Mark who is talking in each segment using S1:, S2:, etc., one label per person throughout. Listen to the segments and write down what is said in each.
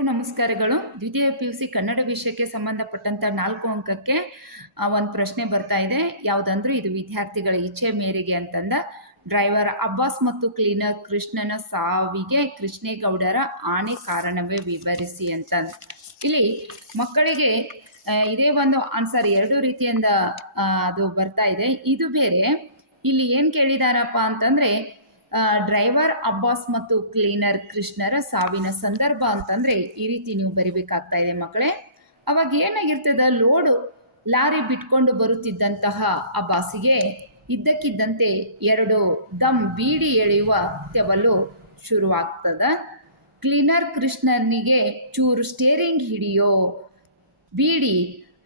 S1: ಎಲ್ರಿಗೂ ನಮಸ್ಕಾರಗಳು. ದ್ವಿತೀಯ ಪಿ ಯು ಸಿ ಕನ್ನಡ ವಿಷಯಕ್ಕೆ ಸಂಬಂಧಪಟ್ಟಂಥ ನಾಲ್ಕು ಅಂಕಕ್ಕೆ ಒಂದು ಪ್ರಶ್ನೆ ಬರ್ತಾ ಇದೆ. ಯಾವುದಂದ್ರೂ ಇದು ವಿದ್ಯಾರ್ಥಿಗಳ ಇಚ್ಛೆ ಮೇರೆಗೆ ಅಂತಂದ. ಡ್ರೈವರ್ ಅಬ್ಬಾಸ್ ಮತ್ತು ಕ್ಲೀನರ್ ಕೃಷ್ಣನ ಸಾವಿಗೆ ಕೃಷ್ಣೇಗೌಡರ ಆಣೆ ಕಾರಣವೇ ವಿವರಿಸಿ ಅಂತ ಇಲ್ಲಿ ಮಕ್ಕಳಿಗೆ ಇದೇ ಒಂದು ಆನ್ಸರ್ ಎರಡು ರೀತಿಯಿಂದ ಅದು ಬರ್ತಾ ಇದೆ. ಇದು ಬೇರೆ, ಇಲ್ಲಿ ಏನು ಕೇಳಿದಾರಪ್ಪ ಅಂತಂದರೆ ಡ್ರೈವರ್, ಅಬ್ಬಾಸ್ ಮತ್ತು ಕ್ಲೀನರ್ ಕೃಷ್ಣರ ಸಾವಿನ ಸಂದರ್ಭ ಅಂತಂದರೆ ಈ ರೀತಿ ನೀವು ಬರಿಬೇಕಾಗ್ತಾ ಇದೆ ಮಕ್ಕಳೇ. ಅವಾಗ ಏನಾಗಿರ್ತದ, ಲೋಡು ಲಾರಿ ಬಿಟ್ಕೊಂಡು ಬರುತ್ತಿದ್ದಂತಹ ಅಬ್ಬಾಸಿಗೆ ಇದ್ದಕ್ಕಿದ್ದಂತೆ ಎರಡು ದಮ್ ಬೀಡಿ ಎಳೆಯುವ ತೆವಲು ಶುರುವಾಗ್ತದ. ಕ್ಲೀನರ್ ಕೃಷ್ಣನಿಗೆ, ಚೂರು ಸ್ಟೇರಿಂಗ್ ಹಿಡಿಯೋ, ಬೀಡಿ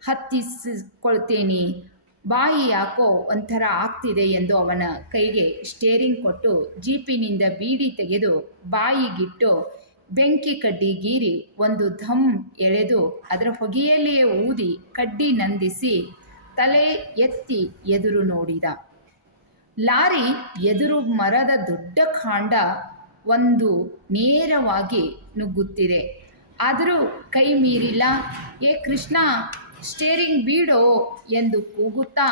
S1: ಹತ್ತಿಸಿಕೊಳ್ತೇನೆ ಬಾಯಿ ಯಾಕೋ ಒಂಥರ ಆಗ್ತಿದೆ ಎಂದು ಅವನ ಕೈಗೆ ಸ್ಟೇರಿಂಗ್ ಕೊಟ್ಟು ಜೀಪಿನಿಂದ ಬೀಡಿ ತೆಗೆದು ಬಾಯಿಗಿಟ್ಟು ಬೆಂಕಿ ಕಡ್ಡಿ ಗೀರಿ ಒಂದು ಧಮ್ ಎಳೆದು ಅದರ ಹೊಗೆಯಲ್ಲಿಯೇ ಊದಿ ಕಡ್ಡಿ ನಂದಿಸಿ ತಲೆ ಎತ್ತಿ ಎದುರು ನೋಡಿದ. ಲಾರಿ ಎದುರು ಮರದ ದೊಡ್ಡ ಕಾಂಡ ಒಂದು ನೇರವಾಗಿ ನುಗ್ಗುತ್ತಿದೆ. ಆದರೂ ಕೈ ಮೀರಿಲ್ಲ. ಏ ಕೃಷ್ಣ ಸ್ಟೇರಿಂಗ್ ಬೀಡೋ ಎಂದು ಕೂಗುತ್ತಾ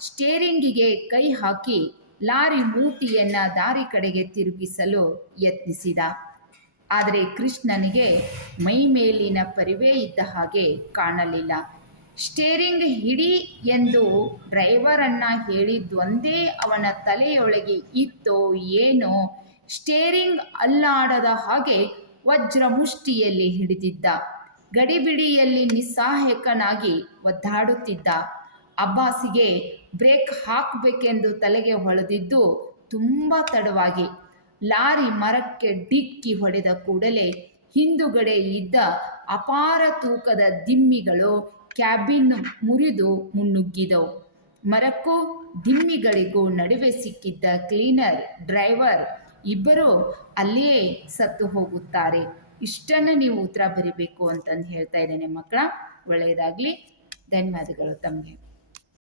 S1: ಸ್ಟೇರಿಂಗಿಗೆ ಕೈ ಹಾಕಿ ಲಾರಿ ಮೂಟಿಯನ್ನು ದಾರಿ ಕಡೆಗೆ ತಿರುಗಿಸಲು ಯತ್ನಿಸಿದ. ಆದರೆ ಕೃಷ್ಣನಿಗೆ ಮೈ ಮೇಲಿನ ಪರಿವೇ ಇದ್ದ ಹಾಗೆ ಕಾಣಲಿಲ್ಲ. ಸ್ಟೇರಿಂಗ್ ಹಿಡಿ ಎಂದು ಡ್ರೈವರನ್ನ ಹೇಳಿದ್ದೊಂದೇ ಅವನ ತಲೆಯೊಳಗೆ ಇತ್ತೋ ಏನೋ ಸ್ಟೇರಿಂಗ್ ಅಲ್ಲಾಡದ ಹಾಗೆ ವಜ್ರ ಮುಷ್ಟಿಯಲ್ಲಿ ಹಿಡಿದಿದ್ದ. ಗಡಿಬಿಡಿಯಲ್ಲಿ ನಿಸ್ಸಹಾಯಕನಾಗಿ ಒದ್ದಾಡುತ್ತಿದ್ದ ಅಬ್ಬಾಸಿಗೆ ಬ್ರೇಕ್ ಹಾಕಬೇಕೆಂದು ತಲೆಗೆ ಹೊಳೆದಿದ್ದು ತುಂಬ ತಡವಾಗಿ ಲಾರಿ ಮರಕ್ಕೆ ಡಿಕ್ಕಿ ಹೊಡೆದ ಕೂಡಲೇ ಹಿಂದುಗಡೆ ಇದ್ದ ಅಪಾರ ತೂಕದ ದಿಮ್ಮಿಗಳು ಕ್ಯಾಬಿನ್ ಮುರಿದು ಮುನ್ನುಗ್ಗಿದವು. ಮರಕ್ಕೂ ದಿಮ್ಮಿಗಳಿಗೂ ನಡುವೆ ಸಿಕ್ಕಿದ್ದ ಕ್ಲೀನರ್, ಡ್ರೈವರ್ ಇಬ್ಬರೂ ಅಲ್ಲಿಯೇ ಸತ್ತು ಹೋಗುತ್ತಾರೆ. ಇಷ್ಟನ್ನು ನೀವು ಉತ್ತರ ಬರಿಬೇಕು ಅಂತಂದು ಹೇಳ್ತಾ ಇದ್ದೇನೆ ಮಕ್ಕಳ. ಒಳ್ಳೆಯದಾಗಲಿ. ಧನ್ಯವಾದಗಳು ತಮಗೆ.